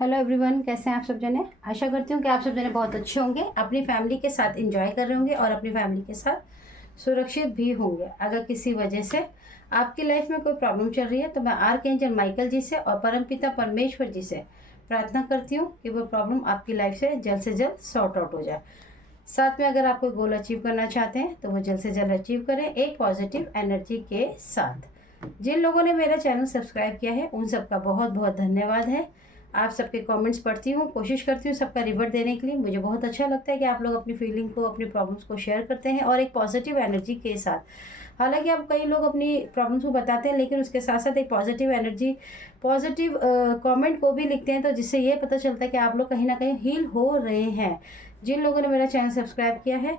Hello everyone, कैसे हैं आप सब जने। आशा करती हूँ कि आप सब जने बहुत अच्छे होंगे, अपनी फैमिली के साथ एंजॉय कर रहे होंगे और अपनी फैमिली के साथ सुरक्षित भी होंगे। अगर किसी वजह से आपकी लाइफ में कोई प्रॉब्लम चल रही है तो मैं आर्कएंजल माइकल जी से और परमपिता परमेश्वर जी से प्रार्थना करती हूँ कि वो प्रॉब्लम आपकी लाइफ से जल्द सॉर्ट आउट हो जाए। साथ में अगर आप कोई गोल अचीव करना चाहते हैं तो वो जल्द से जल्द अचीव करें एक पॉजिटिव एनर्जी के साथ। जिन लोगों ने मेरा चैनल सब्सक्राइब किया है उन सबका बहुत बहुत धन्यवाद है। आप सबके कमेंट्स पढ़ती हूँ, कोशिश करती हूँ सबका रिवर्ट देने के लिए। मुझे बहुत अच्छा लगता है कि आप लोग अपनी फीलिंग को, अपनी प्रॉब्लम्स को शेयर करते हैं और एक पॉजिटिव एनर्जी के साथ। हालांकि आप कई लोग अपनी प्रॉब्लम्स को बताते हैं लेकिन उसके साथ साथ एक पॉजिटिव एनर्जी, पॉजिटिव कमेंट को भी लिखते हैं, तो जिससे ये पता चलता है कि आप लोग कहीं ना कहीं हील हो रहे हैं। जिन लोगों ने मेरा चैनल सब्सक्राइब किया है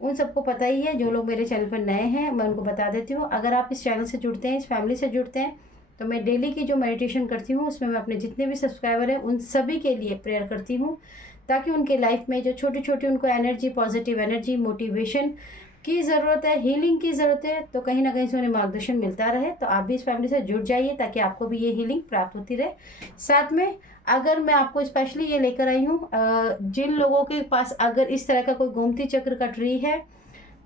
उन सबको पता ही है। जो लोग मेरे चैनल पर नए हैं मैं उनको बता देती हूँ, अगर आप इस चैनल से जुड़ते हैं, इस फैमिली से जुड़ते हैं, तो मैं डेली की जो मेडिटेशन करती हूँ उसमें मैं अपने जितने भी सब्सक्राइबर हैं उन सभी के लिए प्रेयर करती हूँ, ताकि उनके लाइफ में जो छोटी छोटी उनको एनर्जी, पॉजिटिव एनर्जी, मोटिवेशन की ज़रूरत है, हीलिंग की ज़रूरत है, तो कहीं ना कहीं से उन्हें मार्गदर्शन मिलता रहे। तो आप भी इस फैमिली से जुड़ जाइए ताकि आपको भी ये हीलिंग प्राप्त होती रहे। साथ में अगर मैं आपको स्पेशली ये लेकर आई हूँ, जिन लोगों के पास अगर इस तरह का कोई गोमती चक्र का ट्री है,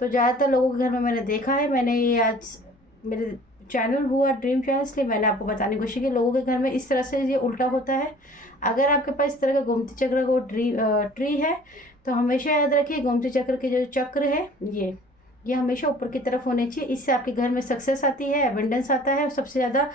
तो ज़्यादातर लोगों के घर में मैंने देखा है, मैंने ये आज मेरे चैनल हुआ ड्रीम चैनल, इसलिए मैंने आपको बताने की कोशिश की लोगों के घर में इस तरह से ये उल्टा होता है। अगर आपके पास इस तरह का गोमती चक्र का ट्री है तो हमेशा याद रखिए गोमती चक्र के जो चक्र है ये हमेशा ऊपर की तरफ होने चाहिए। इससे आपके घर में सक्सेस आती है, एबंडेंस आता है और सबसे ज़्यादा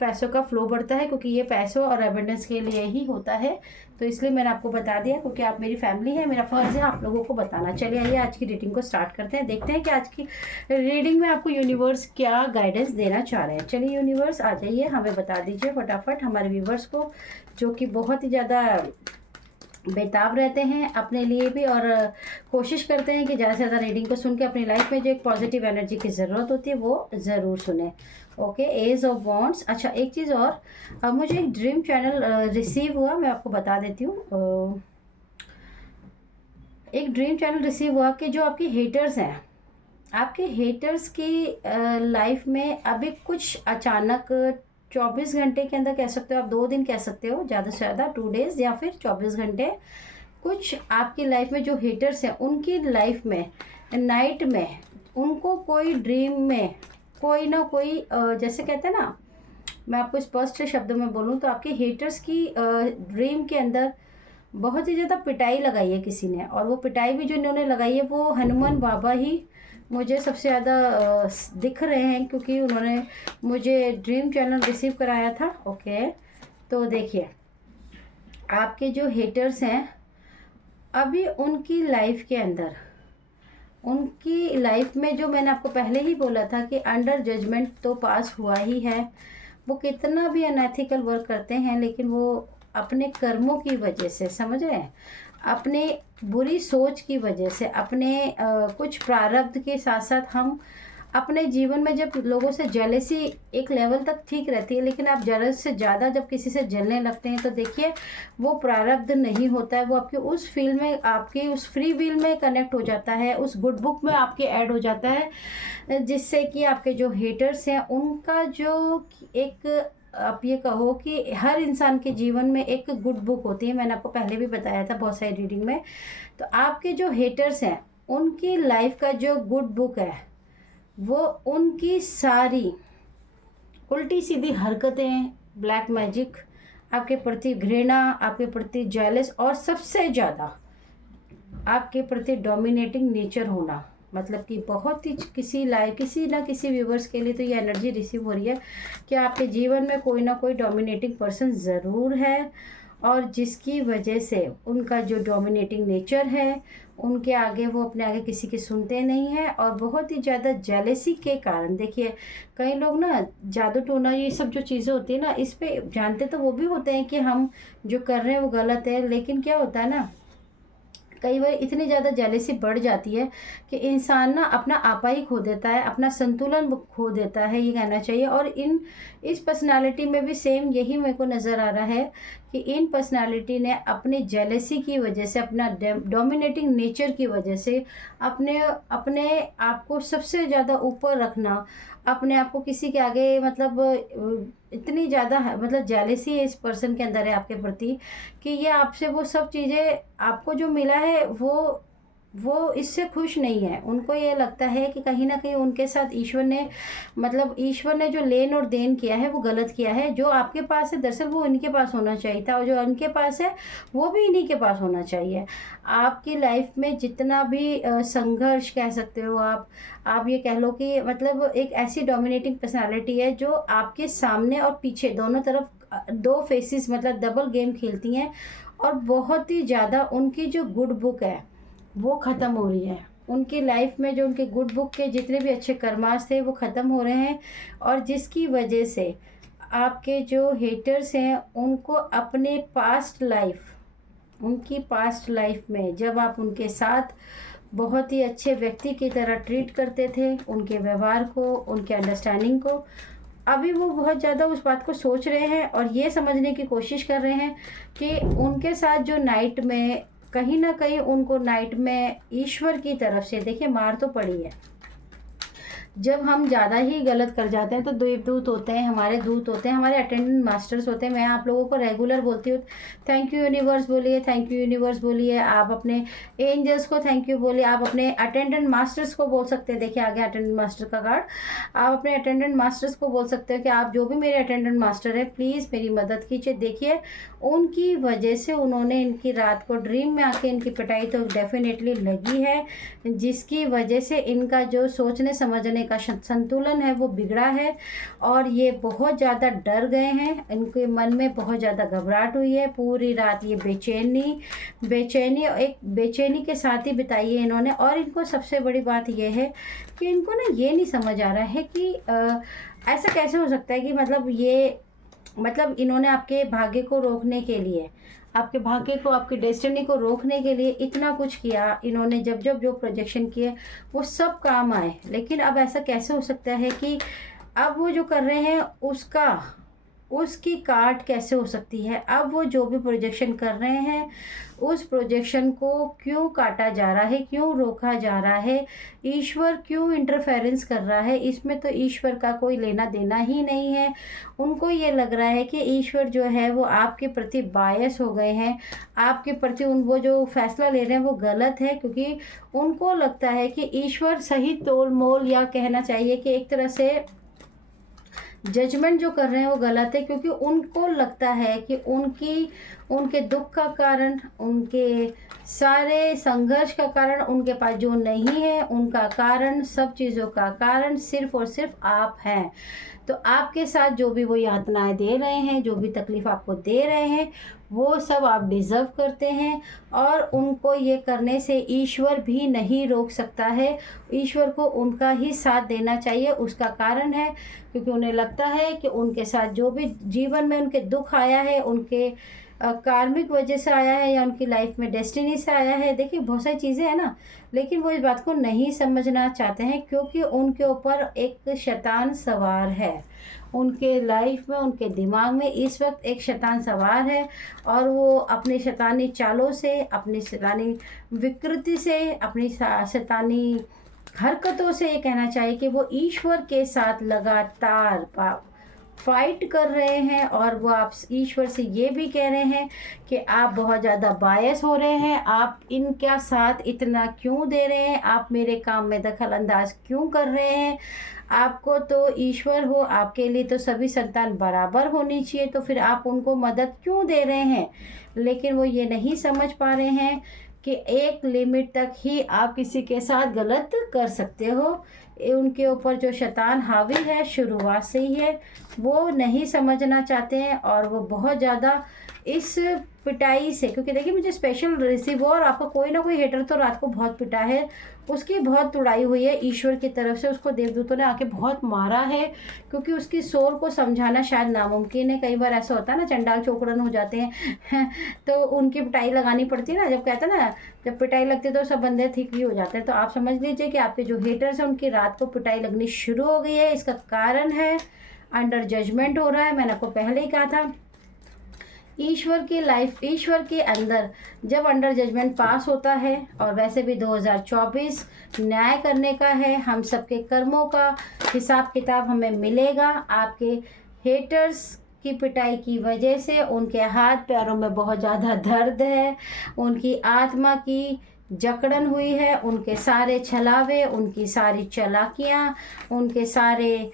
पैसों का फ्लो बढ़ता है, क्योंकि ये पैसों और एबंडेंस के लिए ही होता है। तो इसलिए मैंने आपको बता दिया, क्योंकि आप मेरी फैमिली है, मेरा फ़र्ज़ है आप लोगों को बताना। चलिए आइए आज की रीडिंग को स्टार्ट करते हैं, देखते हैं कि आज की रीडिंग में आपको यूनिवर्स क्या गाइडेंस देना चाह रहे हैं। चलिए यूनिवर्स आ जाइए, हमें बता दीजिए फटाफट हमारे व्यूवर्स को, जो कि बहुत ही ज़्यादा बेताब रहते हैं अपने लिए भी और कोशिश करते हैं कि ज़्यादा से ज़्यादा रीडिंग को सुन के अपनी लाइफ में जो एक पॉजिटिव एनर्जी की ज़रूरत होती है वो ज़रूर सुने। Okay, age of wands. अच्छा, एक चीज़ और, अब मुझे एक ड्रीम चैनल रिसीव हुआ, मैं आपको बता देती हूँ। एक ड्रीम चैनल रिसीव हुआ कि जो आपके हेटर्स हैं, आपके हेटर्स की लाइफ में अभी कुछ अचानक 24 घंटे के अंदर, कह सकते हो आप 2 दिन कह सकते हो, ज़्यादा से ज़्यादा 2 डेज या फिर 24 घंटे, कुछ आपकी लाइफ में जो हेटर्स हैं उनकी लाइफ में नाइट में उनको कोई ड्रीम में कोई ना कोई जैसे कहते हैं ना, मैं आपको स्पष्ट शब्दों में बोलूँ तो आपके हेटर्स की ड्रीम के अंदर बहुत ही ज़्यादा पिटाई लगाई है किसी ने, और वो पिटाई भी जो इन्होंने लगाई है वो हनुमान बाबा ही मुझे सबसे ज़्यादा दिख रहे हैं, क्योंकि उन्होंने मुझे ड्रीम चैनल रिसीव कराया था। ओके, तो देखिए आपके जो हेटर्स हैं अभी उनकी लाइफ के अंदर, उनकी लाइफ में जो मैंने आपको पहले ही बोला था कि अंडर जजमेंट तो पास हुआ ही है। वो कितना भी अनएथिकल वर्क करते हैं लेकिन वो अपने कर्मों की वजह से, समझ रहे हैं, अपने बुरी सोच की वजह से, अपने कुछ प्रारब्ध के साथ साथ हम अपने जीवन में जब लोगों से जेलेसी एक लेवल तक ठीक रहती है, लेकिन आप ज़रूरत से ज़्यादा जब किसी से जलने लगते हैं तो देखिए वो प्रारब्ध नहीं होता है, वो आपके उस फील्ड में, आपकी उस फ्री विल में कनेक्ट हो जाता है, उस गुड बुक में आपके ऐड हो जाता है, जिससे कि आपके जो हेटर्स हैं उनका जो एक, आप ये कहो कि हर इंसान के जीवन में एक गुड बुक होती है, मैंने आपको पहले भी बताया था बहुत सारी रीडिंग में। तो आपके जो हेटर्स हैं उनकी लाइफ का जो गुड बुक है वो उनकी सारी उल्टी सीधी हरकतें, ब्लैक मैजिक, आपके प्रति घृणा, आपके प्रति जेलस और सबसे ज़्यादा आपके प्रति डोमिनेटिंग नेचर होना, मतलब कि बहुत ही किसी ना किसी व्यूवर्स के लिए तो ये एनर्जी रिसीव हो रही है कि आपके जीवन में कोई ना कोई डोमिनेटिंग पर्सन ज़रूर है, और जिसकी वजह से उनका जो डोमिनेटिंग नेचर है उनके आगे, वो अपने आगे किसी की सुनते नहीं हैं, और बहुत ही ज़्यादा जेलेसी के कारण, देखिए कई लोग ना जादू टोना ये सब जो चीज़ें होती है ना, इस पे जानते तो वो भी होते हैं कि हम जो कर रहे हैं वो गलत है, लेकिन क्या होता है ना, कई बार इतनी ज़्यादा जेलेसी बढ़ जाती है कि इंसान ना अपना आपा ही खो देता है, अपना संतुलन खो देता है, ये कहना चाहिए। और इस पर्सनालिटी में भी सेम यही मेरे को नज़र आ रहा है कि इन पर्सनालिटी ने अपनी जेलेसी की वजह से, अपना डोमिनेटिंग नेचर की वजह से, अपने अपने आप को सबसे ज़्यादा ऊपर रखना, अपने आप को किसी के आगे मतलब इतनी ज़्यादा मतलब जेलेसी है इस पर्सन के अंदर है आपके प्रति कि ये आपसे वो सब चीज़ें, आपको जो मिला है वो इससे खुश नहीं है। उनको ये लगता है कि कहीं ना कहीं उनके साथ ईश्वर ने, मतलब ईश्वर ने जो लेन और देन किया है वो गलत किया है। जो आपके पास है दरअसल वो इनके पास होना चाहिए था, और जो इनके पास है वो भी इन्हीं के पास होना चाहिए। आपकी लाइफ में जितना भी संघर्ष कह सकते हो आप ये कह लो कि मतलब एक ऐसी डोमिनेटिंग पर्सनालिटी है जो आपके सामने और पीछे दोनों तरफ दो फेसेस मतलब डबल गेम खेलती हैं, और बहुत ही ज़्यादा उनकी जो गुड बुक है वो ख़त्म हो रही है। उनकी लाइफ में जो उनके गुड बुक के जितने भी अच्छे कर्मास थे वो ख़त्म हो रहे हैं, और जिसकी वजह से आपके जो हेटर्स हैं उनको अपने उनकी पास्ट लाइफ में जब आप उनके साथ बहुत ही अच्छे व्यक्ति की तरह ट्रीट करते थे, उनके व्यवहार को, उनके अंडरस्टैंडिंग को, अभी वो बहुत ज़्यादा उस बात को सोच रहे हैं और ये समझने की कोशिश कर रहे हैं कि उनके साथ जो नाइट में कहीं ना कहीं उनको नाइट में ईश्वर की तरफ से, देखिए मार तो पड़ी है। जब हम ज़्यादा ही गलत कर जाते हैं तो देवदूत होते हैं, हमारे दूत होते हैं, हमारे अटेंडेंट मास्टर्स होते हैं। मैं आप लोगों को रेगुलर बोलती हूँ थैंक यू यूनिवर्स बोलिए, थैंक यू यूनिवर्स बोलिए, आप अपने एंजल्स को थैंक यू बोलिए, आप अपने अटेंडेंट मास्टर्स को बोल सकते हैं। देखिए आगे अटेंडेंट मास्टर का कार्ड, आप अपने अटेंडेंट मास्टर्स को बोल सकते हो कि आप जो भी मेरे अटेंडेंट मास्टर है प्लीज़ मेरी मदद कीजिए। देखिए उनकी वजह से उन्होंने इनकी रात को ड्रीम में आके इनकी पिटाई तो डेफिनेटली लगी है, जिसकी वजह से इनका जो सोचने समझने का संतुलन है वो बिगड़ा है, और ये बहुत ज़्यादा डर गए हैं। इनके मन में बहुत ज़्यादा घबराहट हुई है, पूरी रात ये बेचैनी के साथ ही बिताई है इन्होंने। और इनको सबसे बड़ी बात ये है कि इनको ना ये नहीं समझ आ रहा है कि ऐसा कैसे हो सकता है कि मतलब इन्होंने आपके भाग्य को रोकने के लिए, आपके भाग्य को, आपकी डेस्टिनी को रोकने के लिए इतना कुछ किया इन्होंने। जब जो प्रोजेक्शन किए वो सब काम आए, लेकिन अब ऐसा कैसे हो सकता है कि अब वो जो कर रहे हैं उसकी काट कैसे हो सकती है। अब वो जो भी प्रोजेक्शन कर रहे हैं उस प्रोजेक्शन को क्यों काटा जा रहा है, क्यों रोका जा रहा है, ईश्वर क्यों इंटरफेरेंस कर रहा है इसमें, तो ईश्वर का कोई लेना देना ही नहीं है। उनको ये लग रहा है कि ईश्वर जो है वो आपके प्रति बायस हो गए हैं, आपके प्रति वो जो फैसला ले रहे हैं वो गलत है, क्योंकि उनको लगता है कि ईश्वर सही तोल मोल, या कहना चाहिए कि एक तरह से जजमेंट जो कर रहे हैं वो गलत है, क्योंकि उनको लगता है कि उनके दुख का कारण, उनके सारे संघर्ष का कारण उनके पास जो नहीं है, उनका कारण, सब चीज़ों का कारण सिर्फ़ और सिर्फ आप हैं। तो आपके साथ जो भी वो यातनाएं दे रहे हैं, जो भी तकलीफ़ आपको दे रहे हैं, वो सब आप डिज़र्व करते हैं, और उनको ये करने से ईश्वर भी नहीं रोक सकता है। ईश्वर को उनका ही साथ देना चाहिए। उसका कारण है क्योंकि उन्हें लगता है कि उनके साथ जो भी जीवन में उनके दुख आया है, उनके कार्मिक वजह से आया है, या उनकी लाइफ में डेस्टिनी से आया है। देखिए बहुत सारी चीज़ें हैं ना, लेकिन वो इस बात को नहीं समझना चाहते हैं, क्योंकि उनके ऊपर एक शैतान सवार है। उनके लाइफ में, उनके दिमाग में इस वक्त एक शैतान सवार है, और वो अपनी शैतानी चालों से, अपनी शैतानी विकृति से, अपनी शैतानी हरकतों से ये कहना चाहिए कि वो ईश्वर के साथ लगातार फाइट कर रहे हैं। और वो आप ईश्वर से ये भी कह रहे हैं कि आप बहुत ज़्यादा बायस हो रहे हैं, आप इनका साथ इतना क्यों दे रहे हैं, आप मेरे काम में दखल अंदाज क्यों कर रहे हैं। आपको तो ईश्वर हो, आपके लिए तो सभी संतान बराबर होनी चाहिए, तो फिर आप उनको मदद क्यों दे रहे हैं। लेकिन वो ये नहीं समझ पा रहे हैं कि एक लिमिट तक ही आप किसी के साथ गलत कर सकते हो। उनके ऊपर जो शैतान हावी है शुरुआत से ही है, वो नहीं समझना चाहते हैं, और वो बहुत ज़्यादा इस पिटाई से, क्योंकि देखिए मुझे स्पेशल रिसीव हो, और आपका कोई ना कोई हेटर तो रात को बहुत पिटा है, उसकी बहुत तुड़ाई हुई है ईश्वर की तरफ से। उसको देवदूतों ने आके बहुत मारा है, क्योंकि उसकी सोल को समझाना शायद नामुमकिन है। कई बार ऐसा होता है ना, चंडाल चौकड़न हो जाते हैं तो उनकी पिटाई लगानी पड़ती है ना। जब कहते हैं ना, जब पिटाई लगती है तो सब बंदे ठीक भी हो जाते हैं। तो आप समझ लीजिए कि आपके जो हेटर्स हैं उनकी रात को पिटाई लगनी शुरू हो गई है। इसका कारण है अंडर जजमेंट हो रहा है। मैंने आपको पहले ही कहा था ईश्वर के अंदर जब अंडर जजमेंट पास होता है, और वैसे भी 2024 न्याय करने का है, हम सबके कर्मों का हिसाब किताब हमें मिलेगा। आपके हेटर्स की पिटाई की वजह से उनके हाथ पैरों में बहुत ज़्यादा दर्द है, उनकी आत्मा की जकड़न हुई है, उनके सारे छलावे, उनकी सारी चालाकियाँ, उनके सारे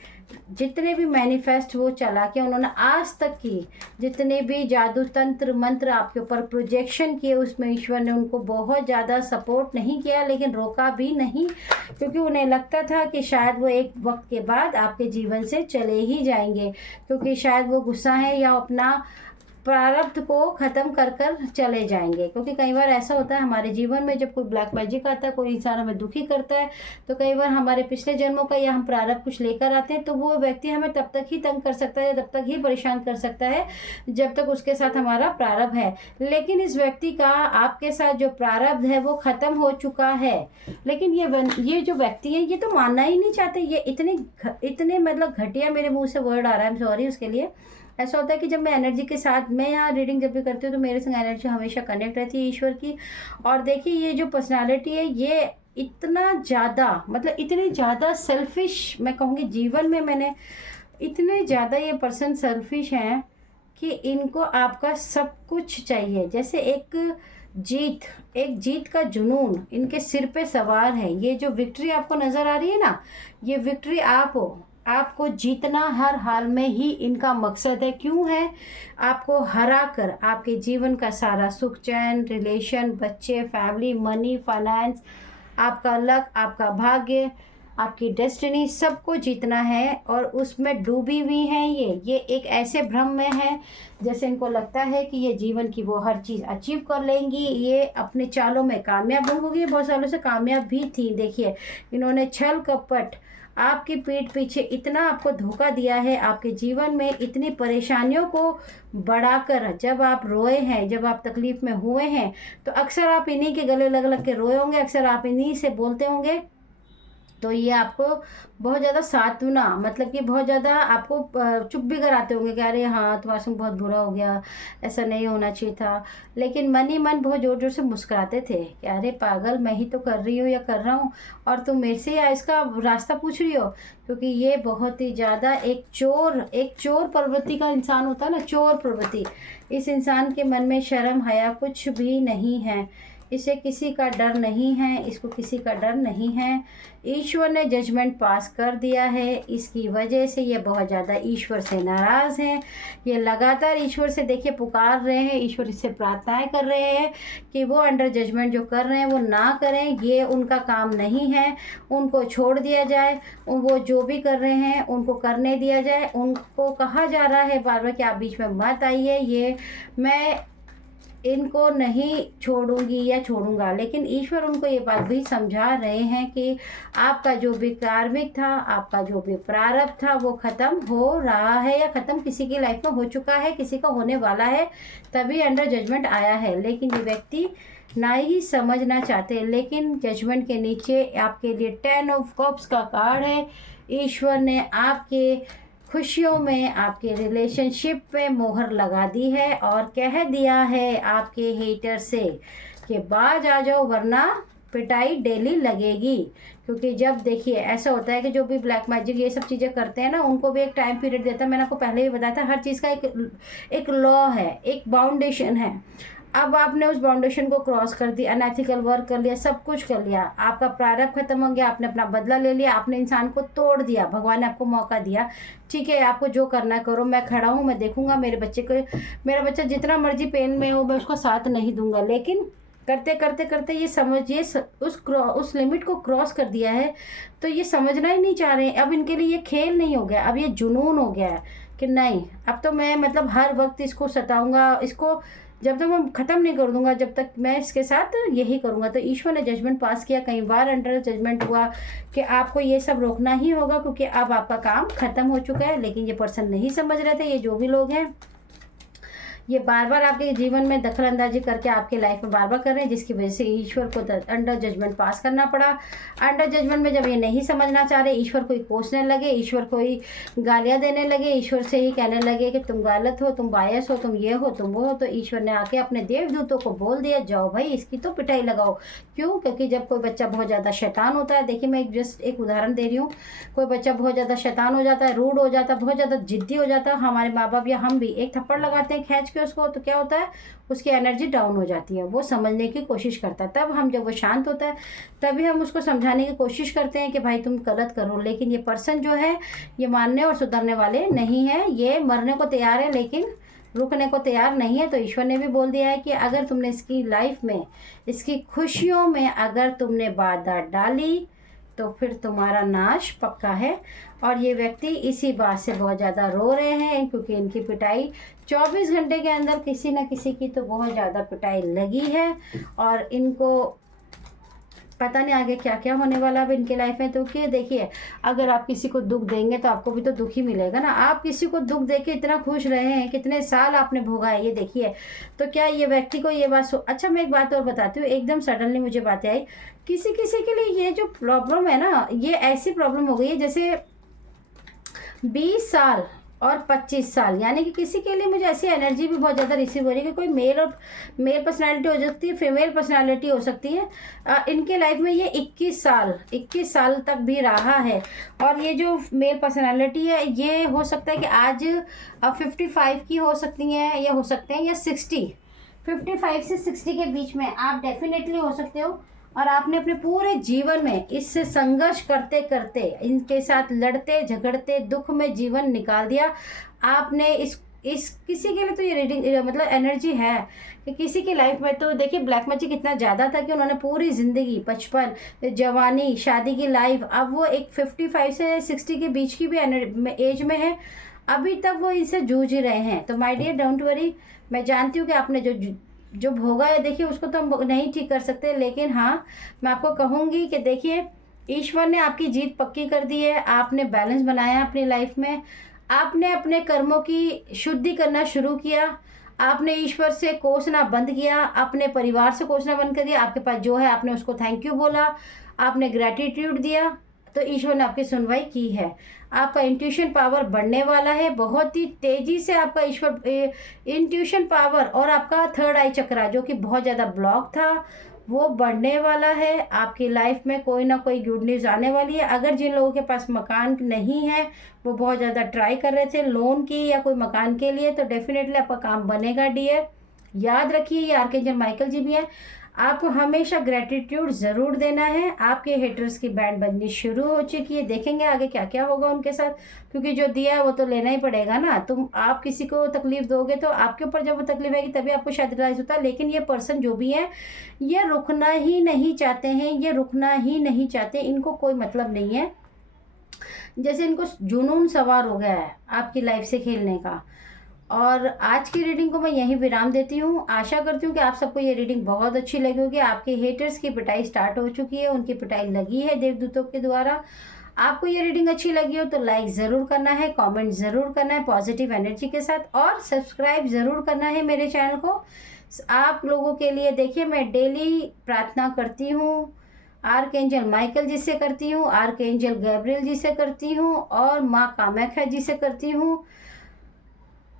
जितने भी मैनिफेस्ट वो चालाकियाँ उन्होंने आज तक की, जितने भी जादू तंत्र मंत्र आपके ऊपर प्रोजेक्शन किए, उसमें ईश्वर ने उनको बहुत ज़्यादा सपोर्ट नहीं किया, लेकिन रोका भी नहीं, क्योंकि उन्हें लगता था कि शायद वो एक वक्त के बाद आपके जीवन से चले ही जाएंगे, क्योंकि शायद वो गुस्सा है या अपना प्रारब्ध को ख़त्म कर कर चले जाएंगे। क्योंकि कई बार ऐसा होता है हमारे जीवन में, जब कोई ब्लैक मैजिक आता है, कोई इंसान हमें दुखी करता है, तो कई बार हमारे पिछले जन्मों का या हम प्रारब्ध कुछ लेकर आते हैं, तो वो व्यक्ति हमें तब तक ही तंग कर सकता है, तब तक ही परेशान कर सकता है जब तक उसके साथ हमारा प्रारब्ध है। लेकिन इस व्यक्ति का आपके साथ जो प्रारब्ध है वो ख़त्म हो चुका है, लेकिन ये जो व्यक्ति है ये तो मानना ही नहीं चाहते। ये इतने मतलब घटिया, मेरे मुँह से वर्ड आ रहा है, सॉरी उसके लिए। ऐसा होता है कि जब मैं एनर्जी के साथ, मैं यहाँ रीडिंग जब भी करती हूँ तो मेरे संग एनर्जी हमेशा कनेक्ट रहती है ईश्वर की। और देखिए ये जो पर्सनालिटी है ये इतना ज़्यादा, मतलब इतनी ज़्यादा सेल्फिश, मैं कहूँगी जीवन में मैंने इतने ज़्यादा ये पर्सन सेल्फिश हैं कि इनको आपका सब कुछ चाहिए। जैसे एक जीत का जुनून इनके सिर पे सवार है। ये जो विक्ट्री आपको नज़र आ रही है ना, ये विक्ट्री आप हो, आपको जीतना हर हाल में ही इनका मकसद है। क्यों है? आपको हरा कर आपके जीवन का सारा सुख चैन, रिलेशन, बच्चे, फैमिली, मनी, फाइनेंस, आपका लक, आपका भाग्य, आपकी डेस्टिनी, सबको जीतना है। और उसमें डूबी हुई हैं ये एक ऐसे भ्रम में है, जैसे इनको लगता है कि ये जीवन की वो हर चीज़ अचीव कर लेंगी, ये अपने चालों में कामयाब होंगी। बहुत सालों से कामयाब भी थी। देखिए इन्होंने छल कपट आपकी पीठ पीछे इतना आपको धोखा दिया है, आपके जीवन में इतनी परेशानियों को बढ़ाकर, जब आप रोए हैं, जब आप तकलीफ़ में हुए हैं, तो अक्सर आप इन्हीं के गले लग लग के रोए होंगे, अक्सर आप इन्हीं से बोलते होंगे। तो ये आपको बहुत ज़्यादा सांत्वना, मतलब कि बहुत ज़्यादा आपको चुप भी कराते होंगे कि अरे हाँ तुम्हारे संग बहुत बुरा हो गया, ऐसा नहीं होना चाहिए था। लेकिन मन ही मन बहुत ज़ोर ज़ोर से मुस्कुराते थे कि अरे पागल, मैं ही तो कर रही हूँ या कर रहा हूँ, और तुम मेरे से या इसका रास्ता पूछ रही हो। क्योंकि ये बहुत ही ज़्यादा एक चोर प्रवृत्ति का इंसान होता है ना, चोर प्रवृत्ति। इस इंसान के मन में शर्म हया कुछ भी नहीं है, इसे किसी का डर नहीं है, इसको किसी का डर नहीं है। ईश्वर ने जजमेंट पास कर दिया है, इसकी वजह से ये बहुत ज़्यादा ईश्वर से नाराज़ हैं। ये लगातार ईश्वर से देखिए पुकार रहे हैं, ईश्वर इससे प्रार्थनाएं कर रहे हैं कि वो अंडर जजमेंट जो कर रहे हैं वो ना करें, ये उनका काम नहीं है, उनको छोड़ दिया जाए। वो जो भी कर रहे हैं उनको करने दिया जाए। उनको कहा जा रहा है बार बार कि आप बीच में मत आइए, ये मैं इनको नहीं छोड़ूंगी या छोड़ूंगा। लेकिन ईश्वर उनको ये बात भी समझा रहे हैं कि आपका जो भी कार्मिक था, आपका जो भी प्रारब्ध था, वो ख़त्म हो रहा है, या ख़त्म किसी की लाइफ में हो चुका है, किसी का होने वाला है, तभी अंडर जजमेंट आया है। लेकिन ये व्यक्ति ना ही समझना चाहते। लेकिन जजमेंट के नीचे आपके लिए 10 ऑफ कप्स का कार्ड है। ईश्वर ने आपके खुशियों में, आपके रिलेशनशिप पे मोहर लगा दी है और कह दिया है आपके हेटर से कि बाज आ जाओ वरना पिटाई डेली लगेगी। क्योंकि जब देखिए ऐसा होता है कि जो भी ब्लैक मैजिक ये सब चीज़ें करते हैं ना, उनको भी एक टाइम पीरियड देता है। मैंने आपको पहले ही बताया था, हर चीज़ का एक लॉ है, एक बाउंडेशन है। अब आपने उस बाउंडेशन को क्रॉस कर दिया, अनएथिकल वर्क कर लिया, सब कुछ कर लिया, आपका प्रारब्ध खत्म हो गया, आपने अपना बदला ले लिया, आपने इंसान को तोड़ दिया, भगवान ने आपको मौका दिया, ठीक है आपको जो करना है करो, मैं खड़ा हूँ, मैं देखूंगा मेरा बच्चा जितना मर्जी पेन में हो, मैं उसको साथ नहीं दूंगा। लेकिन करते करते करते ये समझिए उस लिमिट को क्रॉस कर दिया है, तो ये समझना ही नहीं चाह रहे हैं। अब इनके लिए ये खेल नहीं हो गया, अब ये जुनून हो गया है कि नहीं, अब तो मैं मतलब हर वक्त इसको सताऊंगा, इसको जब तक मैं ख़त्म नहीं कर दूंगा, जब तक मैं इसके साथ यही करूंगा। तो ईश्वर ने जजमेंट पास किया, कई बार अंडर जजमेंट हुआ कि आपको ये सब रोकना ही होगा, क्योंकि अब आपका काम ख़त्म हो चुका है। लेकिन ये पर्सन नहीं समझ रहे थे, ये जो भी लोग हैं ये बार बार आपके जीवन में दखल अंदाजी करके आपके लाइफ में बार बार कर रहे हैं, जिसकी वजह से ईश्वर को अंडर जजमेंट पास करना पड़ा। अंडर जजमेंट में जब ये नहीं समझना चाह रहे, ईश्वर को ही कोसने लगे, ईश्वर को ही गालियाँ देने लगे, ईश्वर से ही कहने लगे कि तुम गलत हो, तुम बायस हो, तुम ये हो, तुम वो हो, तो ईश्वर ने आके अपने देवदूतों को बोल दिया, जाओ भाई इसकी तो पिटाई लगाओ। क्यों? क्योंकि जब कोई बच्चा बहुत ज़्यादा शैतान होता है, देखिए मैं जस्ट एक उदाहरण दे रही हूँ, कोई बच्चा बहुत ज़्यादा शैतान हो जाता है, रूड हो जाता है, बहुत ज़्यादा जिद्दी हो जाता है, हमारे माँ बाप या हम भी एक थप्पड़ लगाते हैं खींच के उसको, तो क्या होता है, उसकी एनर्जी डाउन हो जाती है, वो समझने की कोशिश करता है। तब हम, जब वो शांत होता है, तभी हम उसको समझाने की कोशिश करते हैं कि भाई तुम गलत करो। लेकिन ये पर्सन जो है, ये मानने और सुधरने वाले नहीं है, ये मरने को तैयार है लेकिन रुकने को तैयार नहीं है। तो ईश्वर ने भी बोल दिया है कि अगर तुमने इसकी लाइफ में, इसकी खुशियों में अगर तुमने बाधा डाली तो फिर तुम्हारा नाश पक्का है। और ये व्यक्ति इसी बात से बहुत ज़्यादा रो रहे हैं, क्योंकि इनकी पिटाई 24 घंटे के अंदर किसी न किसी की तो बहुत ज़्यादा पिटाई लगी है, और इनको पता नहीं आगे क्या क्या होने वाला अब इनके लाइफ में। तो कि देखिए, अगर आप किसी को दुख देंगे तो आपको भी तो दुख ही मिलेगा ना। आप किसी को दुख देके इतना खुश रहे हैं, कितने साल आपने भोगा है, ये देखिए। तो क्या ये व्यक्ति को ये बात अच्छा, मैं एक बात और बताती हूँ, एकदम सडनली मुझे बातें आई। किसी किसी के लिए ये जो प्रॉब्लम है ना, ये ऐसी प्रॉब्लम हो गई है जैसे 20 साल और 25 साल, यानी कि किसी के लिए मुझे ऐसी एनर्जी भी बहुत ज़्यादा रिसीव हो रही है कि कोई मेल और मेल पर्सनालिटी हो सकती है, फीमेल पर्सनालिटी हो सकती है। इनके लाइफ में ये 21 साल तक भी रहा है। और ये जो मेल पर्सनालिटी है, ये हो सकता है कि आज 55 की हो सकती हैं, या हो सकते हैं या 60, 55 से 60 के बीच में आप डेफिनेटली हो सकते हो। और आपने अपने पूरे जीवन में इससे संघर्ष करते करते, इनके साथ लड़ते झगड़ते दुख में जीवन निकाल दिया आपने। इस किसी के लिए तो ये रीडिंग मतलब एनर्जी है कि किसी की लाइफ में तो देखिए ब्लैक मैजिक इतना ज़्यादा था कि उन्होंने पूरी ज़िंदगी, बचपन, जवानी, शादी की लाइफ, अब वो एक 55 से 60 के बीच की भी एज में है, अभी तक वो इनसे जूझ ही रहे हैं। तो माय डियर, डोंट वरी, मैं जानती हूँ कि आपने जो भोगा है, देखिए उसको तो हम नहीं ठीक कर सकते, लेकिन हाँ मैं आपको कहूँगी कि देखिए ईश्वर ने आपकी जीत पक्की कर दी है। आपने बैलेंस बनाया अपनी लाइफ में, आपने अपने कर्मों की शुद्धि करना शुरू किया, आपने ईश्वर से कोसना बंद किया, अपने परिवार से कोसना बंद कर दिया, आपके पास जो है आपने उसको थैंक यू बोला, आपने ग्रैटिट्यूड दिया, तो ईश्वर ने आपकी सुनवाई की है। आपका इंट्यूशन पावर बढ़ने वाला है, बहुत ही तेज़ी से आपका ईश्वर इंट्यूशन पावर और आपका थर्ड आई चक्रा जो कि बहुत ज़्यादा ब्लॉक था, वो बढ़ने वाला है। आपकी लाइफ में कोई ना कोई गुड न्यूज़ आने वाली है। अगर जिन लोगों के पास मकान नहीं है, वो बहुत ज़्यादा ट्राई कर रहे थे लोन की या कोई मकान के लिए, तो डेफिनेटली आपका काम बनेगा डियर। याद रखिए, ये आर्कएंजल माइकल जी भी हैं। आपको हमेशा ग्रैटिट्यूड ज़रूर देना है। आपके हेटर्स की बैंड बजनी शुरू हो चुकी है, देखेंगे आगे क्या क्या होगा उनके साथ, क्योंकि जो दिया है वो तो लेना ही पड़ेगा ना। आप किसी को तकलीफ़ दोगे तो आपके ऊपर जब वो तकलीफ आएगी तभी आपको शायद रियलाइज़ होता है। लेकिन ये पर्सन जो भी है, ये रुकना ही नहीं चाहते हैं, ये रुकना ही नहीं चाहते, इनको कोई मतलब नहीं है। जैसे इनको जुनून सवार हो गया है आपकी लाइफ से खेलने का। और आज की रीडिंग को मैं यहीं विराम देती हूँ। आशा करती हूँ कि आप सबको ये रीडिंग बहुत अच्छी लगी होगी। आपके हेटर्स की पिटाई स्टार्ट हो चुकी है, उनकी पिटाई लगी है देवदूतों के द्वारा। आपको ये रीडिंग अच्छी लगी हो तो लाइक ज़रूर करना है, कमेंट ज़रूर करना है पॉजिटिव एनर्जी के साथ, और सब्सक्राइब ज़रूर करना है मेरे चैनल को। आप लोगों के लिए देखिए मैं डेली प्रार्थना करती हूँ, आर्कएंजल माइकल जी से करती हूँ, आर्कएंजल गैब्रियल जी से करती हूँ, और माँ कामाख्या जी से करती हूँ।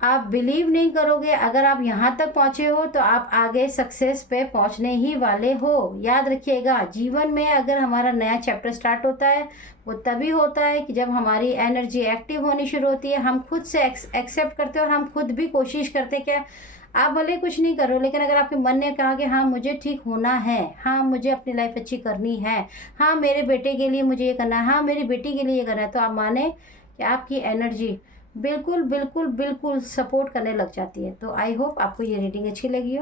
आप बिलीव नहीं करोगे, अगर आप यहाँ तक पहुँचे हो तो आप आगे सक्सेस पे पहुँचने ही वाले हो। याद रखिएगा, जीवन में अगर हमारा नया चैप्टर स्टार्ट होता है वो तभी होता है कि जब हमारी एनर्जी एक्टिव होनी शुरू होती है, हम खुद से एक्सेप्ट करते हैं और हम खुद भी कोशिश करते हैं। क्या आप भले कुछ नहीं करो, लेकिन अगर आपके मन ने कहा कि हाँ मुझे ठीक होना है, हाँ मुझे अपनी लाइफ अच्छी करनी है, हाँ मेरे बेटे के लिए मुझे ये करना है, हाँ मेरी बेटी के लिए ये करना है, तो आप माने कि आपकी एनर्जी बिल्कुल बिल्कुल बिल्कुल सपोर्ट करने लग जाती है। तो आई होप आपको ये रीडिंग अच्छी लगी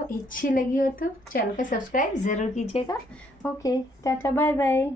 हो तो चैनल को सब्सक्राइब ज़रूर कीजिएगा। Okay, tata, bye bye.